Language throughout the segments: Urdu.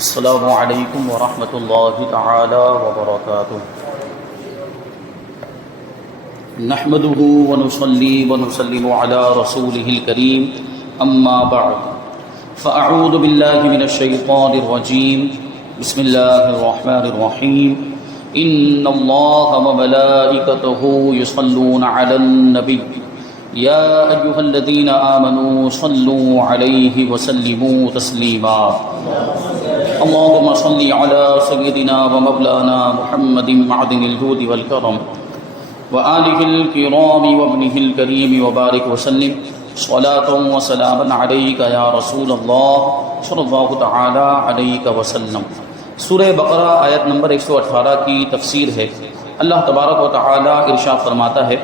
السلام علیکم ورحمۃ اللہ تعالی وبرکاتہ نحمده ونصلي ونسلم على رسوله الكريم اما بعد فاعوذ بالله من الشیطان الرجیم بسم اللہ الرحمن الرحیم ان اللہ وملائکته يصلون على النبی یا ایها الذین آمنوا صلوا علیہ وسلموا تسلیما اللهم صل على سيدنا ومولانا محمد معدن الجود والكرم وآله الكرام وابنه الكريم وبارك وسلم صلاة وسلاما عليك يا رسول الله صلى الله تعالى عليك وسلم۔ سورہ بقرہ آیت نمبر 118 کی تفسیر ہے۔ اللہ تبارک و تعالی ارشاد فرماتا ہے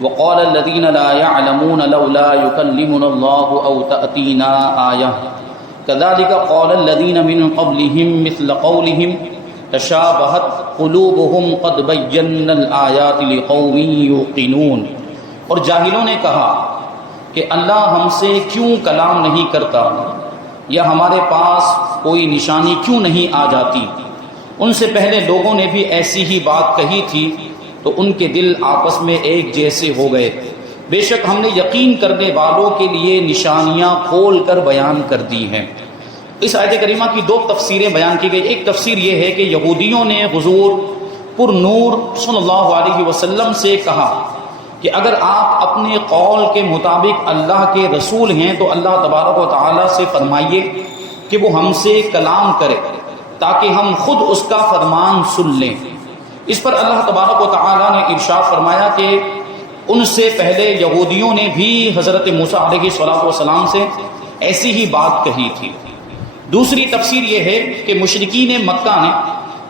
وقال الذين لا يعلمون لولا يكلمنا الله أو تأتينا آية كذلك قال الذين من قبلهم مثل قولهم تشابهت قلوبهم قد بينا الآيات لقوم يوقنون۔ اور جاہلوں نے کہا کہ اللہ ہم سے کیوں کلام نہیں کرتا یا ہمارے پاس کوئی نشانی کیوں نہیں آ جاتی۔ ان سے پہلے لوگوں نے بھی ایسی ہی بات کہی تھی تو ان کے دل آپس میں ایک جیسے ہو گئے۔ بے شک ہم نے یقین کرنے والوں کے لیے نشانیاں کھول کر بیان کر دی ہیں۔ اس آیت کریمہ کی دو تفسیریں بیان کی گئی۔ ایک تفسیر یہ ہے کہ یہودیوں نے حضور پر نور صلی اللہ علیہ وسلم سے کہا کہ اگر آپ اپنے قول کے مطابق اللہ کے رسول ہیں تو اللہ تبارک و تعالیٰ سے فرمائیے کہ وہ ہم سے کلام کرے تاکہ ہم خود اس کا فرمان سن لیں۔ اس پر اللہ تبارک و تعالیٰ نے ارشاد فرمایا کہ ان سے پہلے یہودیوں نے بھی حضرت موسیٰ علیہ السلام سے ایسی ہی بات کہی تھی۔ دوسری تفسیر یہ ہے کہ مشرکین مکہ نے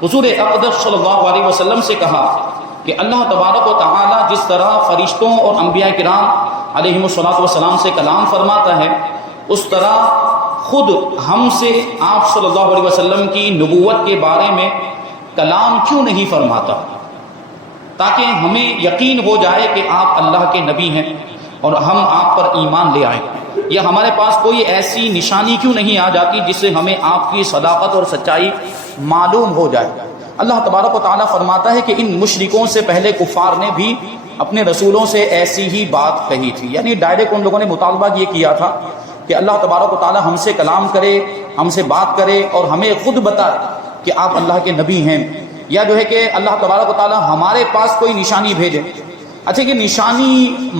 حضور اقدس صلی اللہ علیہ وسلم سے کہا کہ اللہ تبارک و تعالیٰ جس طرح فرشتوں اور انبیاء کرام علیہم السلام سے کلام فرماتا ہے اس طرح خود ہم سے آپ صلی اللہ علیہ وسلم کی نبوت کے بارے میں کلام کیوں نہیں فرماتا تاکہ ہمیں یقین ہو جائے کہ آپ اللہ کے نبی ہیں اور ہم آپ پر ایمان لے آئیں، یا ہمارے پاس کوئی ایسی نشانی کیوں نہیں آ جاتی جس سے ہمیں آپ کی صداقت اور سچائی معلوم ہو جائے۔ اللہ تبارک و تعالیٰ فرماتا ہے کہ ان مشرکوں سے پہلے کفار نے بھی اپنے رسولوں سے ایسی ہی بات کہی تھی، یعنی ڈائریکٹ ان لوگوں نے مطالبہ یہ کیا تھا کہ اللہ تبارک و تعالیٰ ہم سے کلام کرے، ہم سے بات کرے اور ہمیں خود بتائے کہ آپ اللہ کے نبی ہیں، یا جو ہے کہ اللہ تبارک و تعالیٰ ہمارے پاس کوئی نشانی بھیجے۔ اچھا، یہ نشانی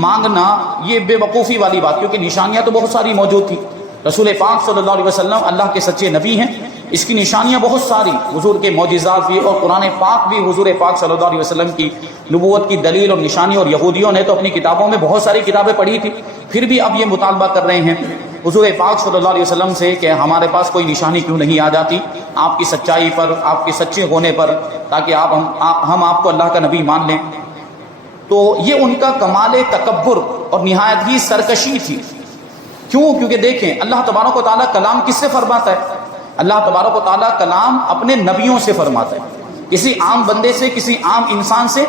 مانگنا یہ بے وقوفی والی بات، کیونکہ نشانیاں تو بہت ساری موجود تھیں۔ رسول پاک صلی اللہ علیہ وسلم اللہ کے سچے نبی ہیں، اس کی نشانیاں بہت ساری، حضور کے معجزات بھی، اور قرآن پاک بھی حضور پاک صلی اللہ علیہ وسلم کی نبوت کی دلیل اور نشانی، اور یہودیوں نے تو اپنی کتابوں میں بہت ساری کتابیں پڑھی تھی، پھر بھی اب یہ مطالبہ کر رہے ہیں حضور پاک صلی اللہ علیہ وسلم سے کہ ہمارے پاس کوئی نشانی کیوں نہیں آ جاتی آپ کی سچائی پر، آپ کے سچے ہونے پر، تاکہ ہم آپ کو اللہ کا نبی مان لیں۔ تو یہ ان کا کمال تکبر اور نہایت ہی سرکشی تھی۔ کیوں؟ کیونکہ دیکھیں اللہ تبارک و تعالیٰ کلام کس سے فرماتا ہے؟ اللہ تبارک و تعالیٰ کلام اپنے نبیوں سے فرماتا ہے، کسی عام بندے سے، کسی عام انسان سے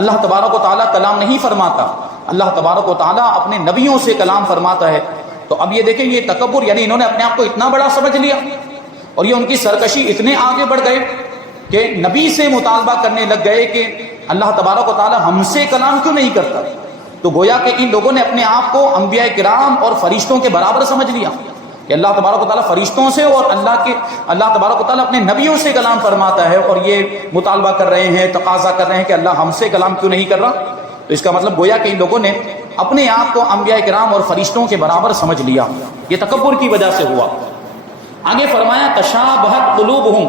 اللہ تبارک و تعالیٰ کلام نہیں فرماتا۔ اللہ تبارک و تعالیٰ اپنے نبیوں سے کلام فرماتا ہے۔ تو اب یہ دیکھیں یہ تکبر، یعنی انہوں نے اپنے آپ کو اتنا بڑا سمجھ لیا اور یہ ان کی سرکشی اتنے آگے بڑھ گئے کہ نبی سے مطالبہ کرنے لگ گئے کہ اللہ تبارک و تعالیٰ ہم سے کلام کیوں نہیں کرتا۔ تو گویا کہ ان لوگوں نے اپنے آپ کو انبیاء کرام اور فرشتوں کے برابر سمجھ لیا کہ اللہ تبارک و تعالیٰ فرشتوں سے اور اللہ تبارک و تعالیٰ اپنے نبیوں سے کلام فرماتا ہے، اور یہ مطالبہ کر رہے ہیں، تقاضا کر رہے ہیں کہ اللہ ہم سے کلام کیوں نہیں کر رہا۔ تو اس کا مطلب گویا کہ ان لوگوں نے اپنے آپ کو انبیاء کرام اور فرشتوں کے برابر سمجھ لیا، یہ تکبر کی وجہ سے ہوا۔ آگے فرمایا تشابہت قلوبہم،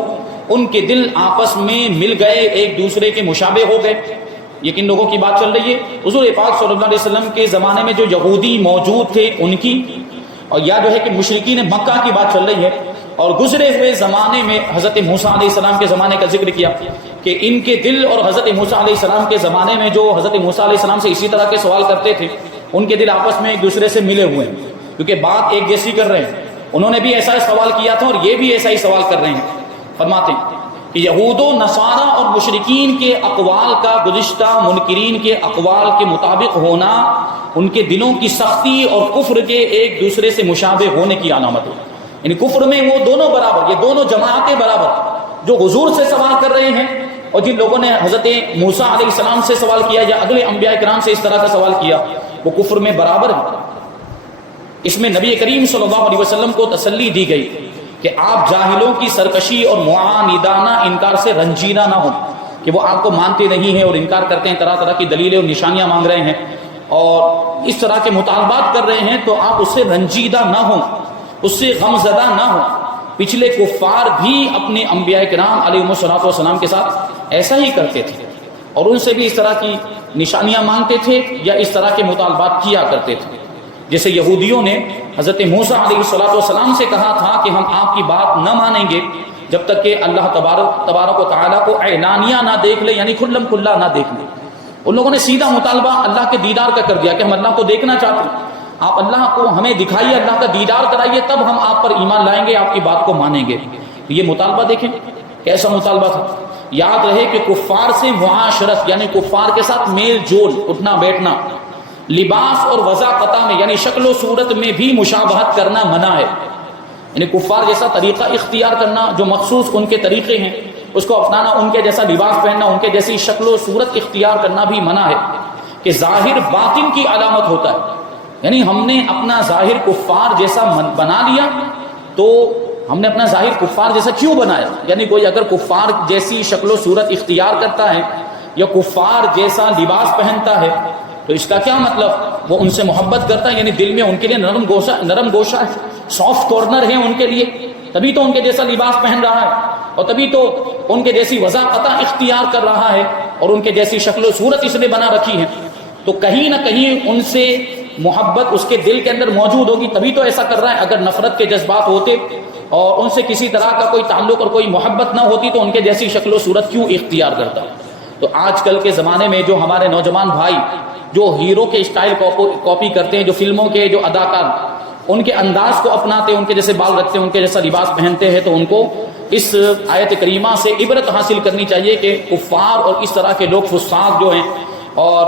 ان کے دل آپس میں مل گئے، ایک دوسرے کے مشابہ ہو گئے۔ یہ کن لوگوں کی بات چل رہی ہے؟ حضور پاک صلی اللہ علیہ وسلم کے زمانے میں جو یہودی موجود تھے ان کی، اور یا جو ہے کہ مشرکین مکہ کی بات چل رہی ہے۔ اور گزرے ہوئے زمانے میں حضرت موسیٰ علیہ السلام کے زمانے کا ذکر کیا کہ ان کے دل اور حضرت موسیٰ علیہ السلام کے زمانے میں جو حضرت موسیٰ علیہ السلام سے اسی طرح کے سوال کرتے تھے، ان کے دل آپس میں ایک دوسرے سے ملے ہوئے ہیں، کیونکہ بات ایک جیسی کر رہے ہیں۔ انہوں نے بھی ایسا ہی سوال کیا تھا اور یہ بھی ایسا ہی سوال کر رہے ہیں۔ فرماتے ہیں کہ یہود و نصارہ اور مشرکین کے اقوال کا گزشتہ منکرین کے اقوال کے مطابق ہونا ان کے دلوں کی سختی اور کفر کے ایک دوسرے سے مشابہ ہونے کی علامت ہے۔ یعنی کفر میں وہ دونوں برابر، یہ دونوں جماعتیں برابر، جو حضور سے سوال کر رہے ہیں اور جن لوگوں نے حضرت موسیٰ علیہ السلام سے سوال کیا یا اگلے انبیاء کرام سے اس طرح کا سوال کیا، وہ کفر میں برابر ہیں۔ اس میں نبی کریم صلی اللہ علیہ وسلم کو تسلی دی گئی کہ آپ جاہلوں کی سرکشی اور معاندانہ انکار سے رنجیدہ نہ ہوں، کہ وہ آپ کو مانتے نہیں ہیں اور انکار کرتے ہیں، طرح طرح کی دلیلیں اور نشانیاں مانگ رہے ہیں اور اس طرح کے مطالبات کر رہے ہیں، تو آپ اس سے رنجیدہ نہ ہوں، اس سے غم زدہ نہ ہوں۔ پچھلے کفار بھی اپنے انبیاء کرام علیہ الصلوۃ والسلام کے ساتھ ایسا ہی کرتے تھے اور ان سے بھی اس طرح کی نشانیاں مانگتے تھے یا اس طرح کے مطالبات کیا کرتے تھے۔ جیسے یہودیوں نے حضرت موسیٰ علیہ الصلوۃ والسلام سے کہا تھا کہ ہم آپ کی بات نہ مانیں گے جب تک کہ اللہ تبارک و تعالیٰ کو اعلانیہ نہ دیکھ لے، یعنی کھلم کھلا نہ دیکھ لے۔ ان لوگوں نے سیدھا مطالبہ اللہ کے دیدار کا کر دیا کہ ہم اللہ کو دیکھنا چاہتے ہیں، آپ اللہ کو ہمیں دکھائیے، اللہ کا دیدار کرائیے، تب ہم آپ پر ایمان لائیں گے، آپ کی بات کو مانیں گے۔ یہ مطالبہ دیکھیں کیسا مطالبہ تھا۔ یاد رہے کہ کفار سے معاشرت یعنی کفار کے ساتھ میل جول، اٹھنا بیٹھنا، لباس اور وضاقتہ میں یعنی شکل و صورت میں بھی مشابہت کرنا منع ہے، یعنی کفار جیسا طریقہ اختیار کرنا، جو مخصوص ان کے طریقے ہیں اس کو اپنانا، ان کے جیسا لباس پہننا، ان کے جیسی شکل و صورت اختیار کرنا بھی منع ہے، کہ ظاہر باطن کی علامت ہوتا ہے۔ یعنی ہم نے اپنا ظاہر کفار جیسا بنا لیا، تو ہم نے اپنا ظاہر کفار جیسا کیوں بنایا؟ یعنی کوئی اگر کفار جیسی شکل و صورت اختیار کرتا ہے یا کفار جیسا لباس پہنتا ہے تو اس کا کیا مطلب؟ وہ ان سے محبت کرتا ہے، یعنی دل میں ان کے لیے نرم گوشہ ہے، سافٹ کارنر ہے ان کے لیے، تبھی تو ان کے جیسا لباس پہن رہا ہے اور تبھی تو ان کے جیسی وضاقتہ اختیار کر رہا ہے اور ان کے جیسی شکل و صورت اس نے بنا رکھی ہے۔ تو کہیں نہ کہیں ان سے محبت اس کے دل کے اندر موجود ہوگی، تبھی تو ایسا کر رہا ہے۔ اگر نفرت کے جذبات ہوتے اور ان سے کسی طرح کا کوئی تعلق اور کوئی محبت نہ ہوتی تو ان کے جیسی شکل و صورت کیوں اختیار کرتا؟ تو آج کل کے زمانے میں جو ہمارے نوجوان بھائی جو ہیرو کے اسٹائل کاپی کرتے ہیں، جو فلموں کے جو اداکار ان کے انداز کو اپناتے ہیں، ان کے جیسے بال رکھتے ہیں، ان کے جیسا لباس پہنتے ہیں، تو ان کو اس آیت کریمہ سے عبرت حاصل کرنی چاہیے کہ کفار اور اس طرح کے لوگ فساق جو ہیں اور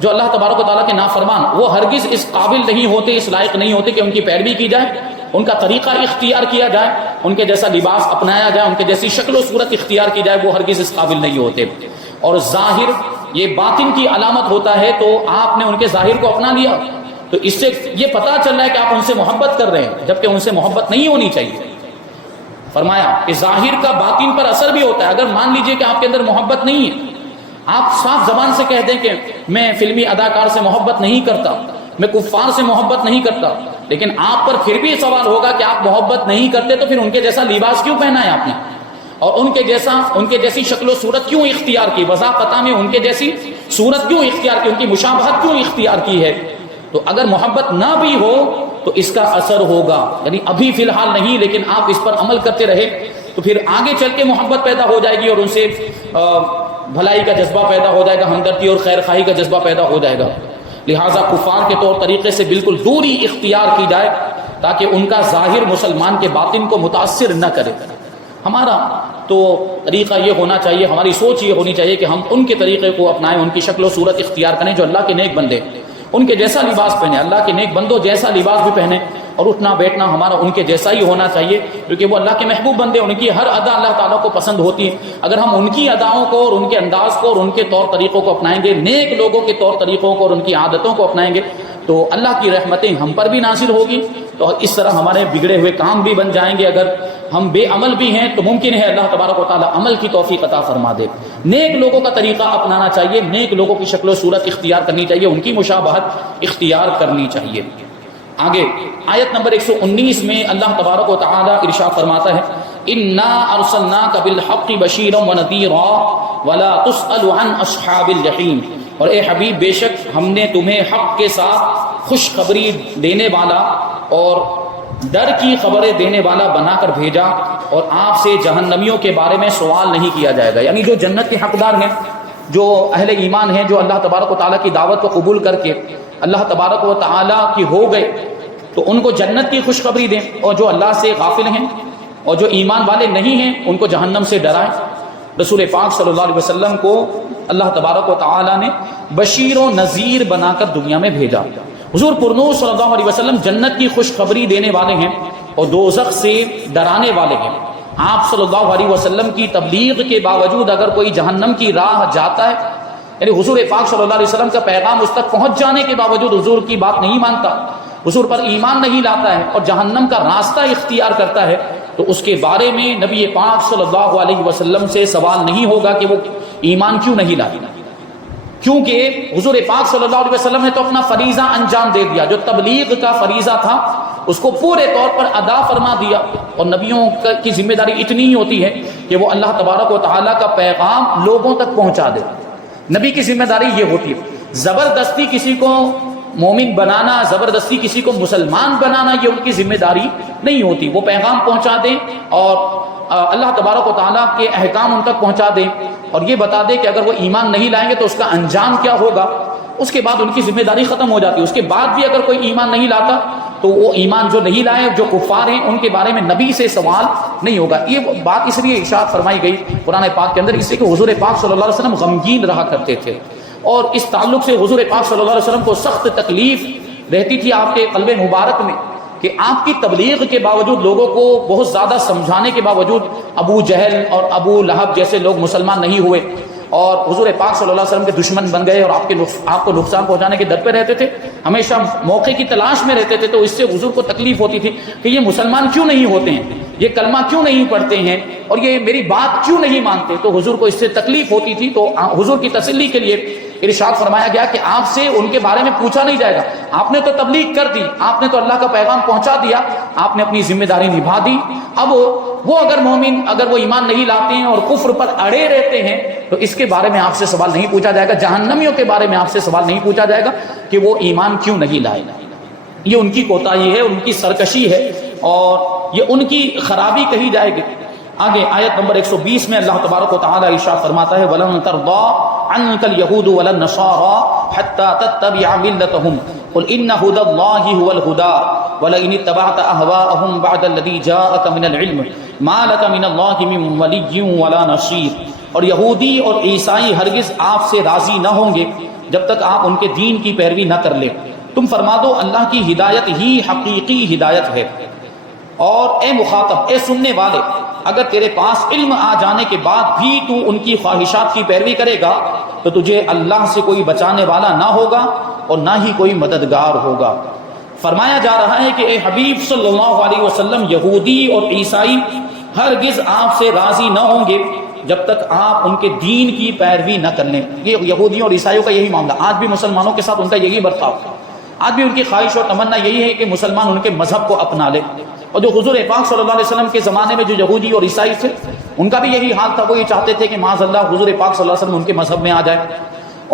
جو اللہ تبارک و تعالیٰ کے نافرمان، وہ ہرگز اس قابل نہیں ہوتے، اس لائق نہیں ہوتے کہ ان کی پیروی کی جائے، ان کا طریقہ اختیار کیا جائے، ان کے جیسا لباس اپنایا جائے، ان کے جیسی شکل و صورت اختیار کی جائے، وہ ہرگز اس قابل نہیں ہوتے۔ اور ظاہر یہ باطن کی علامت ہوتا ہے، تو آپ نے ان کے ظاہر کو اپنا لیا تو اس سے یہ پتا چل رہا ہے کہ آپ ان سے محبت کر رہے ہیں، جبکہ ان سے محبت نہیں ہونی چاہیے۔ فرمایا کہ ظاہر کا باطن پر اثر بھی ہوتا ہے۔ اگر مان لیجئے کہ آپ کے اندر محبت نہیں ہے، آپ صاف زبان سے کہہ دیں کہ میں فلمی اداکار سے محبت نہیں کرتا، میں کفار سے محبت نہیں کرتا، لیکن آپ پر پھر بھی سوال ہوگا کہ آپ محبت نہیں کرتے تو پھر ان کے جیسا لباس کیوں پہنا ہے آپ نے، اور ان کے جیسی شکل و صورت کیوں اختیار کی، وضاقتہ میں ان کے جیسی صورت کیوں اختیار کی، ان کی مشابہت کیوں اختیار کی ہے؟ تو اگر محبت نہ بھی ہو تو اس کا اثر ہوگا، یعنی ابھی فی الحال نہیں، لیکن آپ اس پر عمل کرتے رہے تو پھر آگے چل کے محبت پیدا ہو جائے گی اور ان سے بھلائی کا جذبہ پیدا ہو جائے گا، ہمدردی اور خیر خواہی کا جذبہ پیدا ہو جائے گا۔ لہٰذا کفار کے طور طریقے سے بالکل دوری اختیار کی جائے تاکہ ان کا ظاہر مسلمان کے باطن کو متاثر نہ کرے۔ ہمارا تو طریقہ یہ ہونا چاہیے، ہماری سوچ یہ ہونی چاہیے کہ ہم ان کے طریقے کو اپنائیں، ان کی شکل و صورت اختیار کریں جو اللہ کے نیک بندے، ان کے جیسا لباس پہنے، اللہ کے نیک بندوں جیسا لباس بھی پہنے، اور اٹھنا بیٹھنا ہمارا ان کے جیسا ہی ہونا چاہیے، کیونکہ وہ اللہ کے محبوب بندے، ان کی ہر ادا اللہ تعالیٰ کو پسند ہوتی ہے۔ اگر ہم ان کی اداؤں کو اور ان کے انداز کو اور ان کے طور طریقوں کو اپنائیں گے، نیک لوگوں کے طور طریقوں کو اور ان کی عادتوں کو اپنائیں گے، تو اللہ کی رحمتیں ہم پر بھی نازل ہوگی، تو اس طرح ہمارے بگڑے ہوئے کام بھی بن جائیں گے۔ اگر ہم بے عمل بھی ہیں تو ممکن ہے اللہ تبارک و تعالیٰ عمل کی توفیق عطا فرما دے۔ نیک لوگوں کا طریقہ اپنانا چاہیے، نیک لوگوں کی شکل و صورت اختیار کرنی چاہیے، ان کی مشابہت اختیار کرنی چاہیے۔ آگے آیت نمبر 119 میں اللہ تبارک و تعالیٰ ارشاد فرماتا ہے، اِنَّا أَرْسَلْنَاكَ بِالْحَقِّ بَشِيرًا وَنَذِيرًا وَلَا تُسْأَلُ عَنْ أَصْحَابِ الْجَحِيمِ، اور اے حبیب بے شک ہم نے تمہیں حق کے ساتھ خوشخبری دینے والا اور ڈر کی خبریں دینے والا بنا کر بھیجا، اور آپ سے جہنمیوں کے بارے میں سوال نہیں کیا جائے گا۔ یعنی جو جنت کے حقدار ہیں، جو اہل ایمان ہیں، جو اللہ تبارک و تعالیٰ کی دعوت کو قبول کر کے اللہ تبارک و تعالیٰ کی ہو گئے، تو ان کو جنت کی خوشخبری دیں، اور جو اللہ سے غافل ہیں اور جو ایمان والے نہیں ہیں ان کو جہنم سے ڈرائیں۔ رسول پاک صلی اللہ علیہ وسلم کو اللہ تبارک و تعالیٰ نے بشیر و نذیر بنا کر دنیا میں بھیجا۔ حضور پرنور صلی اللہ علیہ وسلم جنت کی خوشخبری دینے والے ہیں، اور دوزخ سے ڈرانے والے ہیں۔ آپ صلی اللہ علیہ وسلم کی تبلیغ کے باوجود اگر کوئی جہنم کی راہ جاتا ہے، یعنی حضور پاک صلی اللہ علیہ وسلم کا پیغام اس تک پہنچ جانے کے باوجود حضور کی بات نہیں مانتا، حضور پر ایمان نہیں لاتا ہے اور جہنم کا راستہ اختیار کرتا ہے، تو اس کے بارے میں نبی پاک صلی اللہ علیہ وسلم سے سوال نہیں ہوگا کہ وہ ایمان کیوں نہیں لائی، کیونکہ حضور پاک صلی اللہ علیہ وسلم نے تو اپنا فریضہ انجام دے دیا، جو تبلیغ کا فریضہ تھا اس کو پورے طور پر ادا فرما دیا۔ اور نبیوں کی ذمہ داری اتنی ہی ہوتی ہے کہ وہ اللہ تبارک و تعالیٰ کا پیغام لوگوں تک پہنچا دے، نبی کی ذمہ داری یہ ہوتی ہے۔ زبردستی کسی کو مومن بنانا، زبردستی کسی کو مسلمان بنانا، یہ ان کی ذمہ داری نہیں ہوتی۔ وہ پیغام پہنچا دیں اور اللہ تبارک و تعالیٰ کے احکام ان تک پہنچا دیں اور یہ بتا دیں کہ اگر وہ ایمان نہیں لائیں گے تو اس کا انجام کیا ہوگا، اس کے بعد ان کی ذمہ داری ختم ہو جاتی ہے۔ اس کے بعد بھی اگر کوئی ایمان نہیں لاتا تو وہ ایمان جو نہیں لائے، جو کفار ہیں، ان کے بارے میں نبی سے سوال نہیں ہوگا۔ یہ بات اس لیے ارشاد فرمائی گئی قرآن پاک کے اندر، اس سے کہ حضور پاک صلی اللہ علیہ وسلم غمگین رہا کرتے تھے اور اس تعلق سے حضور پاک صلی اللہ علیہ وسلم کو سخت تکلیف رہتی تھی آپ کے قلب مبارک میں کہ آپ کی تبلیغ کے باوجود، لوگوں کو بہت زیادہ سمجھانے کے باوجود ابو جہل اور ابو لہب جیسے لوگ مسلمان نہیں ہوئے اور حضور پاک صلی اللہ علیہ وسلم کے دشمن بن گئے اور آپ کو نقصان پہنچانے کے در پہ رہتے تھے، ہمیشہ موقع کی تلاش میں رہتے تھے۔ تو اس سے حضور کو تکلیف ہوتی تھی کہ یہ مسلمان کیوں نہیں ہوتے ہیں، یہ کلمہ کیوں نہیں پڑھتے ہیں اور یہ میری بات کیوں نہیں مانتے، تو حضور کو اس سے تکلیف ہوتی تھی۔ تو حضور کی تسلی کے لیے ارشاد فرمایا گیا کہ آپ سے ان کے بارے میں پوچھا نہیں جائے گا، آپ نے تو تبلیغ کر دی، آپ نے تو اللہ کا پیغام پہنچا دیا، آپ نے اپنی ذمہ داری نبھا دی۔ اب وہ اگر مومن، اگر وہ ایمان نہیں لاتے ہیں اور کفر پر اڑے رہتے ہیں تو اس کے بارے میں آپ سے سوال نہیں پوچھا جائے گا، جہنمیوں کے بارے میں آپ سے سوال نہیں پوچھا جائے گا کہ وہ ایمان کیوں نہیں لائے۔ یہ ان کی کوتاہی ہے، ان کی سرکشی ہے اور یہ ان کی خرابی کہی جائے گی۔ آگے آیت نمبر 120 میں اللہ تبارک و تعالی ارشاد فرماتا ہے وَلَن تَرْضَىٰ عَنْكَ الْيَهُودُ وَلَا النَّصَارَىٰ حَتَّىٰ تَتَّبِعَ مِلَّتَهُمْ قُلْ إِنَّ هُدَى اللَّهِ هُوَ الْهُدَىٰ وَلَئِنِ اتَّبَعْتَ أَهْوَاءَهُمْ بَعْدَ الَّذِي جَاءَكَ مِنَ الْعِلْمِ مَا لَكَ مِنَ اللَّهِ مِن وَلِيٍّ وَلَا نَصِيرٍ۔ اور یہودی اور عیسائی ہرگز آپ سے راضی نہ ہوں گے جب تک آپ ان کے دین کی پیروی نہ کر لیں۔ تم فرما دو اللہ کی ہدایت ہی حقیقی ہدایت ہے۔ اور اے مخاطب، اے سننے والے، اگر تیرے پاس علم آ جانے کے بعد بھی تو ان کی خواہشات کی پیروی کرے گا تو تجھے اللہ سے کوئی بچانے والا نہ ہوگا اور نہ ہی کوئی مددگار ہوگا۔ فرمایا جا رہا ہے کہ اے حبیب صلی اللہ علیہ وسلم، یہودی اور عیسائی ہرگز آپ سے راضی نہ ہوں گے جب تک آپ ان کے دین کی پیروی نہ کر لیں۔ یہ یہودیوں اور عیسائیوں کا یہی معاملہ، آج بھی مسلمانوں کے ساتھ ان کا یہی برتاؤ، آج بھی ان کی خواہش اور تمنا یہی ہے کہ مسلمان ان کے مذہب کو اپنا لے۔ اور جو حضور پاک صلی اللہ علیہ وسلم کے زمانے میں جو یہودی اور عیسائی تھے ان کا بھی یہی حال تھا، وہ یہ چاہتے تھے کہ معاذ اللہ حضور پاک صلی اللہ علیہ وسلم ان کے مذہب میں آ جائے،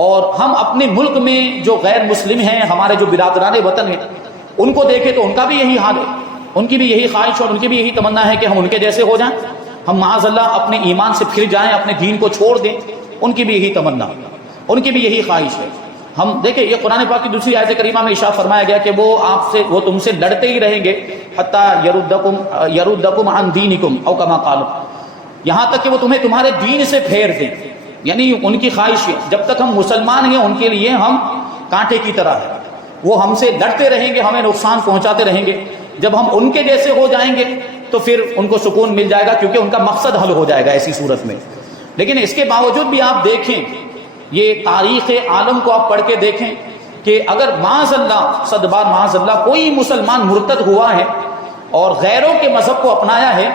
اور ہم اپنے ملک میں جو غیر مسلم ہیں، ہمارے جو برادران وطن ہیں، ان کو دیکھیں تو ان کا بھی یہی حال ہے، ان کی بھی یہی خواہش اور ان کی بھی یہی تمنا ہے کہ ہم ان کے جیسے ہو جائیں، ہم معاذ اللہ اپنے ایمان سے پھر جائیں، اپنے دین کو چھوڑ دیں۔ ان کی بھی یہی تمنا، ان کی بھی یہی خواہش ہے۔ ہم دیکھیں یہ قرآن پاک کی دوسری آیت کریمہ میں ارشاد فرمایا گیا کہ وہ تم سے لڑتے ہی رہیں گے حتیٰ یردکم عن دینکم او کما قالوا، یہاں تک کہ وہ تمہیں تمہارے دین سے پھیر دیں۔ یعنی ان کی خواہش ہے جب تک ہم مسلمان ہیں ان کے لیے ہم کانٹے کی طرح ہیں، وہ ہم سے لڑتے رہیں گے، ہمیں نقصان پہنچاتے رہیں گے۔ جب ہم ان کے جیسے ہو جائیں گے تو پھر ان کو سکون مل جائے گا، کیونکہ ان کا مقصد حل ہو جائے گا ایسی صورت میں۔ لیکن اس کے باوجود بھی آپ دیکھیں، یہ تاریخ عالم کو آپ پڑھ کے دیکھیں کہ اگر معاذ اللہ، صد بار معاذ اللہ، کوئی مسلمان مرتد ہوا ہے اور غیروں کے مذہب کو اپنایا ہے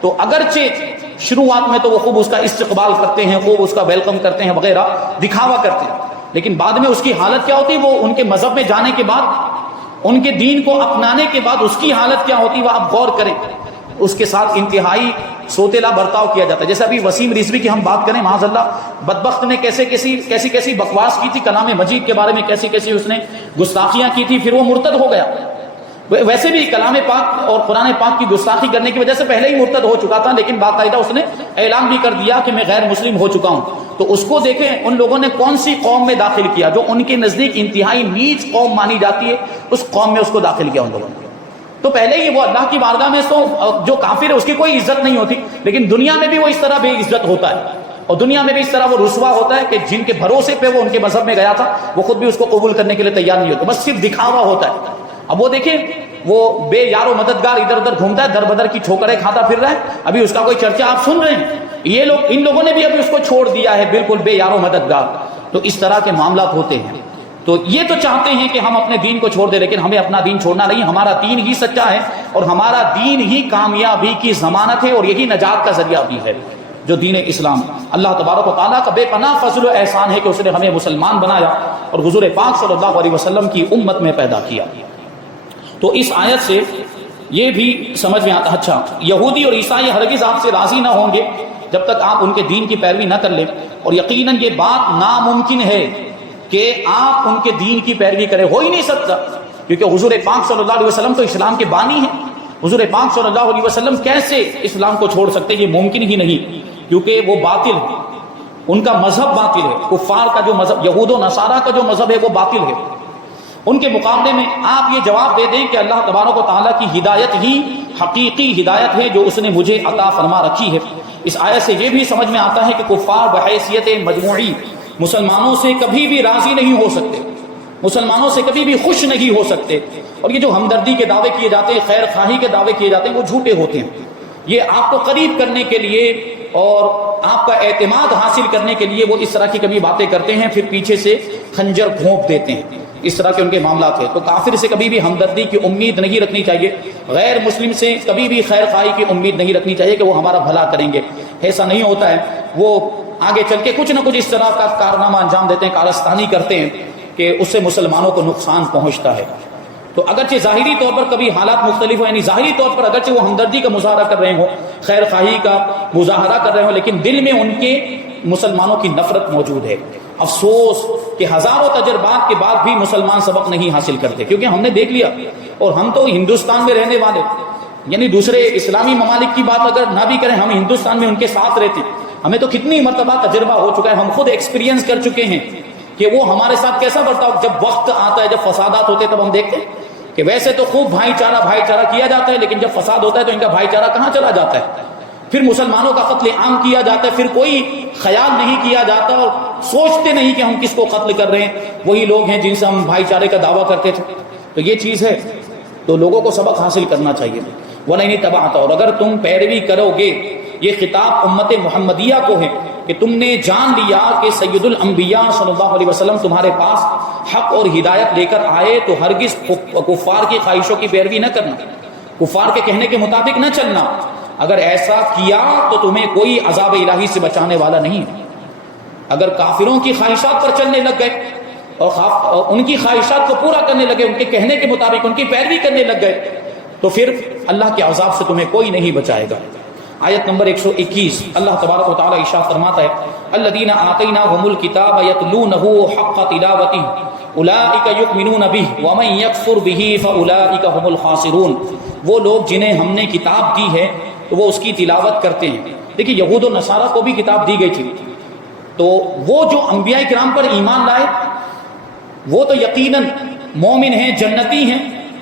تو اگرچہ شروعات میں تو وہ خوب اس کا استقبال کرتے ہیں، خوب اس کا ویلکم کرتے ہیں وغیرہ، دکھاوا کرتے ہیں، لیکن بعد میں اس کی حالت کیا ہوتی ہے؟ وہ ان کے مذہب میں جانے کے بعد، ان کے دین کو اپنانے کے بعد اس کی حالت کیا ہوتی ہے وہ آپ غور کریں۔ اس کے ساتھ انتہائی سوتیلا برتاؤ کیا جاتا ہے۔ جیسے ابھی وسیم رضوی کی ہم بات کریں، معاذ اللہ بدبخت نے کیسی بکواس کی تھی کلام مجید کے بارے میں، کیسی اس نے گستاخیاں کی تھی، پھر وہ مرتد ہو گیا۔ ویسے بھی کلام پاک اور قرآن پاک کی گستاخی کرنے کی وجہ سے پہلے ہی مرتد ہو چکا تھا، لیکن باقاعدہ اس نے اعلان بھی کر دیا کہ میں غیر مسلم ہو چکا ہوں۔ تو اس کو دیکھیں ان لوگوں نے کون سی قوم میں داخل کیا جو ان کے نزدیک انتہائی نیچ قوم مانی جاتی ہے، اس قوم میں اس کو داخل کیا ان لوگوں نے۔ تو پہلے ہی وہ اللہ کی بارگاہ میں تو جو کافر ہے اس کی کوئی عزت نہیں ہوتی، لیکن دنیا میں بھی وہ اس طرح بے عزت ہوتا ہے، اور دنیا میں بھی اس طرح وہ رسوا ہوتا ہے کہ جن کے بھروسے پہ وہ ان کے مذہب میں گیا تھا وہ خود بھی اس کو قبول کرنے کے لیے تیار نہیں ہوتے، بس صرف دکھاوا ہوتا ہے۔ اب وہ دیکھیں وہ بے یار و مددگار ادھر ادھر گھومتا ہے، در بدر کی ٹھوکریں کھاتا پھر رہا ہے، ابھی اس کا کوئی چرچا آپ سن رہے ہیں؟ یہ لوگ، ان لوگوں نے بھی ابھی اس کو چھوڑ دیا ہے بالکل بے یار و مددگار۔ تو اس طرح کے معاملات ہوتے ہیں۔ تو یہ تو چاہتے ہیں کہ ہم اپنے دین کو چھوڑ دیں، لیکن ہمیں اپنا دین چھوڑنا نہیں، ہمارا دین ہی سچا ہے اور ہمارا دین ہی کامیابی کی ضمانت ہے اور یہی نجات کا ذریعہ بھی ہے، جو دین اسلام۔ اللہ تبارک و تعالیٰ کا بے پناہ فضل و احسان ہے کہ اس نے ہمیں مسلمان بنایا اور حضور پاک صلی اللہ علیہ وسلم کی امت میں پیدا کیا۔ تو اس آیت سے یہ بھی سمجھ میں آتا، اچھا یہودی اور عیسائی ہرگز آپ سے راضی نہ ہوں گے جب تک آپ ان کے دین کی پیروی نہ کر لیں، اور یقیناً یہ بات ناممکن ہے کہ آپ ان کے دین کی پیروی کریں، ہو ہی نہیں سکتا، کیونکہ حضور پاک صلی اللہ علیہ وسلم تو اسلام کے بانی ہیں۔ حضور پاک صلی اللہ علیہ وسلم کیسے اسلام کو چھوڑ سکتے؟ یہ ممکن ہی نہیں، کیونکہ وہ باطل ہے، ان کا مذہب باطل ہے، کفار کا جو مذہب، یہود و نصارہ کا جو مذہب ہے وہ باطل ہے۔ ان کے مقابلے میں آپ یہ جواب دے دیں کہ اللہ تبارک و تعالیٰ کی ہدایت ہی حقیقی ہدایت ہے جو اس نے مجھے عطا فرما رکھی ہے۔ اس آیت سے یہ بھی سمجھ میں آتا ہے کہ کفار بحیثیت مجموعی مسلمانوں سے کبھی بھی راضی نہیں ہو سکتے، مسلمانوں سے کبھی بھی خوش نہیں ہو سکتے، اور یہ جو ہمدردی کے دعوے کیے جاتے ہیں، خیر خواہی کے دعوے کیے جاتے ہیں، وہ جھوٹے ہوتے ہیں۔ یہ آپ کو قریب کرنے کے لیے اور آپ کا اعتماد حاصل کرنے کے لیے وہ اس طرح کی کبھی باتیں کرتے ہیں، پھر پیچھے سے خنجر گھونپ دیتے ہیں، اس طرح کے ان کے معاملات ہیں۔ تو کافر سے کبھی بھی ہمدردی کی امید نہیں رکھنی چاہیے، غیر مسلم سے کبھی بھی خیر خواہی کی امید نہیں رکھنی چاہیے کہ وہ ہمارا بھلا کریں گے، ایسا نہیں ہوتا ہے۔ وہ آگے چل کے کچھ نہ کچھ اس طرح کا کارنامہ انجام دیتے ہیں، کارستانی کرتے ہیں کہ اس سے مسلمانوں کو نقصان پہنچتا ہے۔ تو اگرچہ ظاہری طور پر کبھی حالات مختلف ہو، یعنی ظاہری طور پر اگرچہ وہ ہمدردی کا مظاہرہ کر رہے ہوں، خیر خواہی کا مظاہرہ کر رہے ہوں، لیکن دل میں ان کے مسلمانوں کی نفرت موجود ہے۔ افسوس کہ ہزاروں تجربات کے بعد بھی مسلمان سبق نہیں حاصل کرتے، کیونکہ ہم نے دیکھ لیا، اور ہم تو ہندوستان میں رہنے والے، یعنی دوسرے اسلامی ممالک کی بات اگر نہ بھی کریں، ہم ہندوستان میں ان کے ساتھ رہتے ہیں، ہمیں تو کتنی مرتبہ تجربہ ہو چکا ہے، ہم خود ایکسپیرینس کر چکے ہیں کہ وہ ہمارے ساتھ کیسا برتاؤ، جب وقت آتا ہے، جب فسادات ہوتے ہیں، تب ہم دیکھتے ہیں کہ ویسے تو خوب بھائی چارہ کیا جاتا ہے، لیکن جب فساد ہوتا ہے تو ان کا بھائی چارہ کہاں چلا جاتا ہے؟ پھر مسلمانوں کا قتل عام کیا جاتا ہے، پھر کوئی خیال نہیں کیا جاتا اور سوچتے نہیں کہ ہم کس کو قتل کر رہے ہیں، وہی لوگ ہیں جن سے ہم بھائی چارے کا دعویٰ کرتے تھے۔ تو یہ چیز ہے، تو لوگوں کو سبق حاصل کرنا چاہیے۔ وَلَئِنِ اتَّبَعْتَ، اور اگر تم پیروی کرو گے، یہ خطاب امت محمدیہ کو ہے کہ تم نے جان لیا کہ سید الانبیاء صلی اللہ علیہ وسلم تمہارے پاس حق اور ہدایت لے کر آئے، تو ہرگز کفار کی خواہشوں کی پیروی نہ کرنا، کفار کے کہنے کے مطابق نہ چلنا۔ اگر ایسا کیا تو تمہیں کوئی عذاب الہی سے بچانے والا نہیں۔ اگر کافروں کی خواہشات پر چلنے لگ گئے اور ان کی خواہشات کو پورا کرنے لگے، ان کے کہنے کے مطابق ان کی پیروی کرنے لگ گئے، تو پھر اللہ کے عذاب سے تمہیں کوئی نہیں بچائے گا۔ آیت نمبر 121 اللہ تبارک و تعالی ارشاد فرماتا ہے، الذین آتیناہم الکتاب یتلونہ حق تلاوتہ اولئک یؤمنون بہ ومن یکفر بہ فاولئک هم الخاسرون۔ وہ لوگ جنہیں ہم نے کتاب دی ہے تو وہ اس کی تلاوت کرتے ہیں۔ دیکھیے یہود و نصارہ کو بھی کتاب دی گئی تھی، تو وہ جو انبیاء کرام پر ایمان لائے وہ تو یقیناً مومن ہیں، جنتی ہیں،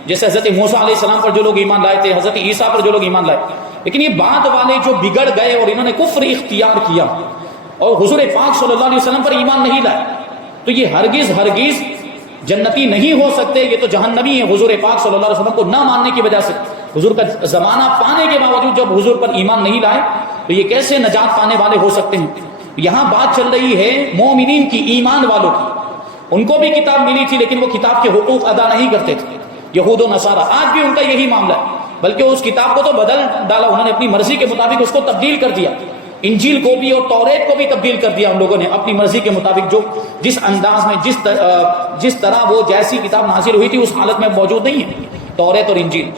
جیسے حضرت موسیٰ علیہ السلام پر جو لوگ ایمان لائے تھے، حضرت عیسیٰ پر جو لوگ ایمان لائے۔ لیکن یہ بعد والے جو بگڑ گئے اور انہوں نے کفر اختیار کیا اور حضور پاک صلی اللہ علیہ وسلم پر ایمان نہیں لائے، تو یہ ہرگز جنتی نہیں ہو سکتے، یہ تو جہنمی ہیں حضور پاک صلی اللہ علیہ وسلم کو نہ ماننے کی وجہ سے۔ حضور کا زمانہ پانے کے باوجود جب حضور پر ایمان نہیں لائے تو یہ کیسے نجات پانے والے ہو سکتے ہیں؟ یہاں بات چل رہی ہے مومنین کی، ایمان والوں کی۔ ان کو بھی کتاب ملی تھی لیکن وہ کتاب کے حقوق ادا نہیں کرتے تھے، یہود و نصارہ۔ آج بھی ان کا یہی معاملہ ہے، بلکہ اس کتاب کو تو بدل ڈالا، انہوں نے اپنی مرضی کے مطابق اس کو تبدیل کر دیا، انجیل کو بھی اور توریت کو بھی تبدیل کر دیا ان لوگوں نے اپنی مرضی کے مطابق، جو جس انداز میں جس طرح وہ جیسی کتاب نازل ہوئی تھی اس حالت میں موجود نہیں ہے توریت اور انجیل۔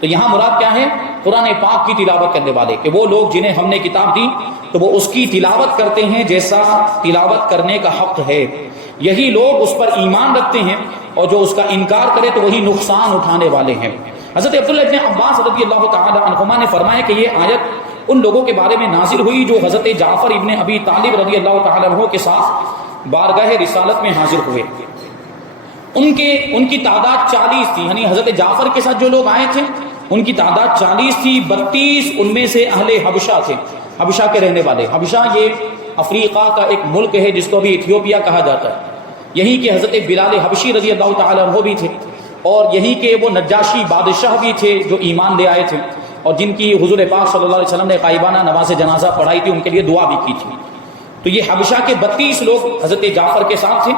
تو یہاں مراد کیا ہے؟ قرآن پاک کی تلاوت کرنے والے، کہ وہ لوگ جنہیں ہم نے کتاب دی تو وہ اس کی تلاوت کرتے ہیں جیسا تلاوت کرنے کا حق ہے، یہی لوگ اس پر ایمان رکھتے ہیں، اور جو اس کا انکار کرے تو وہی نقصان اٹھانے والے ہیں۔ حضرت عبداللہ ابن عباس رضی اللہ تعالی عنہما نے فرمایا کہ یہ آیت ان لوگوں کے بارے میں نازل ہوئی جو حضرت جعفر ابن ابی طالب رضی اللہ تعالی عنہ کے ساتھ بارگاہ رسالت میں حاضر ہوئے۔ ان کی تعداد 40 تھی، یعنی حضرت جعفر کے ساتھ جو لوگ آئے تھے ان کی تعداد 40 تھی، 32 ان میں سے اہل حبشہ تھے، حبشہ کے رہنے والے۔ حبشہ یہ افریقہ کا ایک ملک ہے جس کو ابھی ایتھیوپیا کہا جاتا ہے، یہیں کے حضرت بلال حبشی رضی اللہ تعالی عنہ بھی تھے۔ اور یہی کہ وہ نجاشی بادشاہ بھی تھے جو ایمان لے آئے تھے اور جن کی حضور پاک صلی اللہ علیہ وسلم نے غائبانہ نماز جنازہ پڑھائی تھی، ان کے لیے دعا بھی کی تھی۔ تو یہ حبشہ کے 32 لوگ حضرت جعفر کے ساتھ تھے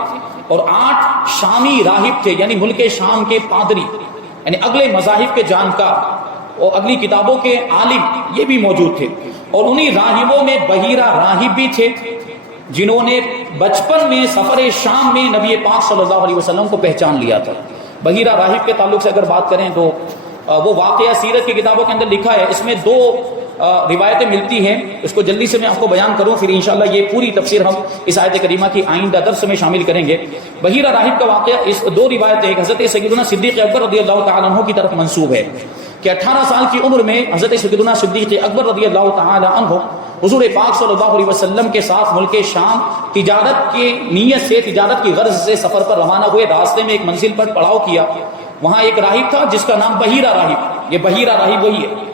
اور 8 شامی راہب تھے، یعنی ملک شام کے پادری، یعنی اگلے مذاہب کے جانکار اور اگلی کتابوں کے عالم، یہ بھی موجود تھے۔ اور انہی راہبوں میں بحیرہ راہب بھی تھے جنہوں نے بچپن میں سفر شام میں نبی پاک صلی اللہ علیہ وسلم کو پہچان لیا تھا۔ بحیرہ راہب کے تعلق سے اگر بات کریں تو وہ واقعہ سیرت کی کتابوں کے اندر لکھا ہے، اس میں 2 روایتیں ملتی ہیں، اس کو جلدی سے میں آپ کو بیان کروں، پھر انشاءاللہ یہ پوری تفسیر ہم اس آیت کریمہ کی آئندہ درس میں شامل کریں گے۔ بحیرہ راہب کا واقعہ، اس 2 روایتیں، ایک حضرت سیدنا صدیق اکبر رضی اللہ تعالیٰ عنہ کی طرف منسوب ہے کہ 18 سال کی عمر میں حضرت سیدنا صدیق اکبر رضی اللہ تعالیٰ عنہ حضور پاک صلی اللہ علیہ وسلم کے ساتھ ملک شام تجارت کی نیت سے، تجارت کی غرض سے سفر پر روانہ ہوئے۔ راستے میں ایک منزل پر پڑاؤ کیا، وہاں ایک راہب تھا جس کا نام بحیرہ راہب، یہ بحیرہ راہب وہی ہے۔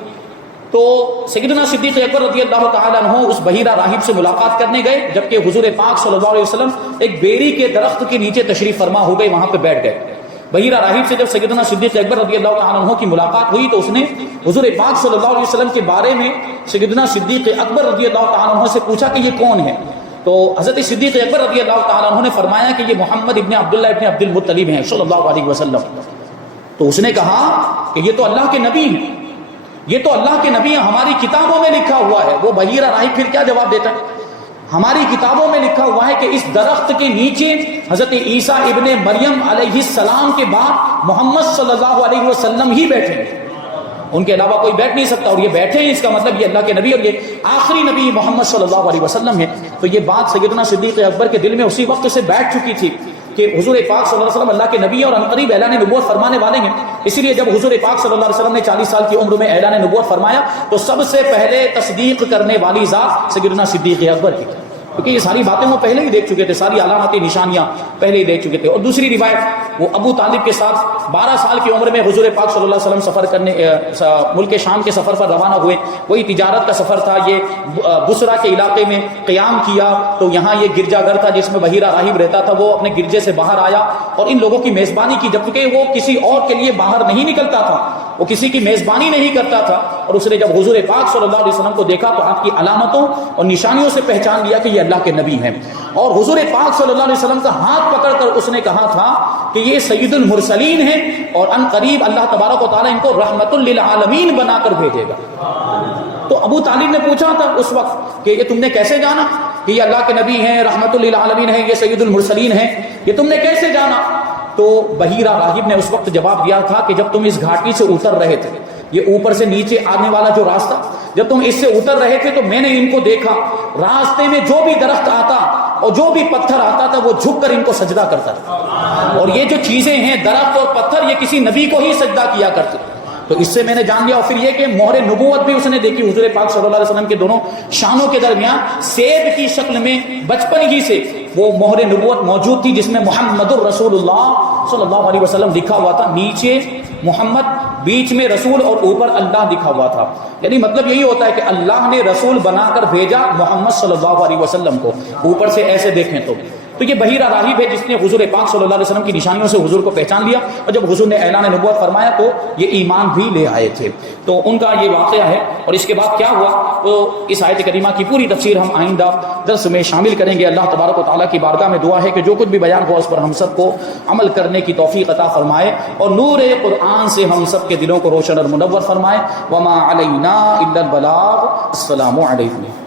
تو سیدنا صدیق اکبر رضی اللہ تعالیٰ عنہ اس بحیرہ راہب سے ملاقات کرنے گئے، جبکہ حضور پاک صلی اللہ علیہ وسلم ایک بیری کے درخت کے نیچے تشریف فرما ہو گئے، وہاں پہ بیٹھ گئے۔ بحیرہ راہب سے جب سیدنا صدیق اکبر رضی اللہ تعالیٰ عنہ کی ملاقات ہوئی تو اس نے حضور پاک صلی اللہ علیہ وسلم کے بارے میں سیدنا صدیق اکبر رضی اللہ تعالیٰ عنہ سے پوچھا کہ یہ کون ہے؟ تو حضرت صدیق اکبر رضی اللہ تعالیٰ عنہ نے فرمایا کہ یہ محمد ابن عبداللہ ابن عبد المطلب ہیں صلی اللہ علیہ وسلم۔ تو اس نے کہا کہ یہ تو اللہ کے نبی ہیں، یہ تو اللہ کے نبی ہیں، ہماری کتابوں میں لکھا ہوا ہے۔ وہ بحیرہ راہب پھر کیا جواب دیتا ہے؟ ہماری کتابوں میں لکھا ہوا ہے کہ اس درخت کے نیچے حضرت عیسیٰ ابن مریم علیہ السلام کے بعد محمد صلی اللہ علیہ وسلم ہی بیٹھے ہیں، ان کے علاوہ کوئی بیٹھ نہیں سکتا، اور یہ بیٹھے ہیں، اس کا مطلب یہ اللہ کے نبی اور یہ آخری نبی محمد صلی اللہ علیہ وسلم ہے۔ تو یہ بات سیدنا صدیق اکبر کے دل میں اسی وقت سے بیٹھ چکی تھی کہ حضور پاک صلی اللہ علیہ وسلم اللہ کے نبی ہیں اور عنقریب اعلان نبوت فرمانے والے ہیں۔ اسی لیے جب حضور پاک صلی اللہ علیہ وسلم نے 40 سال کی عمر میں اعلان نبوت فرمایا تو سب سے پہلے تصدیق کرنے والی ذات سیدنا صدیق اکبر کی، کیونکہ یہ ساری باتیں وہ پہلے ہی دیکھ چکے تھے، ساری علامتی نشانیاں پہلے ہی دیکھ چکے تھے۔ اور دوسری روایت، وہ ابو طالب کے ساتھ 12 سال کی عمر میں حضور پاک صلی اللہ علیہ وسلم سفر کرنے ملک شام کے سفر پر روانہ ہوئے، وہی تجارت کا سفر تھا۔ یہ بصرہ کے علاقے میں قیام کیا تو یہاں یہ گرجا گھر تھا جس میں بحیرہ راہب رہتا تھا، وہ اپنے گرجے سے باہر آیا اور ان لوگوں کی میزبانی کی، جبکہ وہ کسی اور کے لیے باہر نہیں نکلتا تھا، وہ کسی کی میزبانی نہیں کرتا تھا۔ اور اس نے جب حضور پاک صلی اللہ علیہ وسلم کو دیکھا تو آپ کی علامتوں اور نشانیوں سے پہچان لیا کہ یہ اللہ کے نبی ہیں، اور حضور پاک صلی اللہ علیہ وسلم کا ہاتھ پکڑ کر اس نے کہا تھا کہ یہ سید المرسلین ہیں اور ان قریب اللہ تبارک و تعالیٰ ان کو رحمت للعالمین بنا کر بھیجے گا۔ تو ابو طالب نے پوچھا تھا اس وقت کہ یہ تم نے کیسے جانا کہ یہ اللہ کے نبی ہیں، رحمت للعالمین ہیں، یہ سید المرسلین ہیں، یہ تم نے کیسے جانا؟ تو بحیرہ راہب نے اس وقت جواب دیا تھا کہ جب تم اس گھاٹی سے اتر رہے تھے، یہ اوپر سے نیچے آنے والا جو راستہ، جب تم اس سے اتر رہے تھے تو میں نے ان کو دیکھا، راستے میں جو بھی درخت آتا اور جو بھی پتھر آتا تھا وہ جھک کر ان کو سجدہ کرتا تھا، اور یہ جو چیزیں ہیں درخت اور پتھر یہ کسی نبی کو ہی سجدہ کیا کرتے۔ تو اس سے میں نے جان لیا۔ اور پھر یہ کہ مہر نبوت بھی اس نے دیکھی، حضور پاک صلی اللہ علیہ وسلم کے دونوں شانوں کے درمیان سیب کی شکل میں بچپن ہی سے وہ مہر نبوت موجود تھی جس میں محمد الرسول اللہ صلی اللہ علیہ وسلم لکھا ہوا تھا، نیچے محمد، بیچ میں رسول اور اوپر اللہ لکھا ہوا تھا۔ یعنی مطلب یہی ہوتا ہے کہ اللہ نے رسول بنا کر بھیجا محمد صلی اللہ علیہ وسلم کو، اوپر سے ایسے دیکھیں تو یہ بحیرہ راہب ہے جس نے حضور پاک صلی اللہ علیہ وسلم کی نشانیوں سے حضور کو پہچان لیا، اور جب حضور نے اعلان نبوت فرمایا تو یہ ایمان بھی لے آئے تھے۔ تو ان کا یہ واقعہ ہے، اور اس کے بعد کیا ہوا تو اس آیت کریمہ کی پوری تفسیر ہم آئندہ درس میں شامل کریں گے۔ اللہ تبارک و تعالیٰ کی بارگاہ میں دعا ہے کہ جو کچھ بھی بیان ہوا اس پر ہم سب کو عمل کرنے کی توفیق عطا فرمائے، اور نور قرآن سے ہم سب کے دلوں کو روشن اور منور فرمائے۔ وما علینا الا البلاغ۔ السلام علیکم۔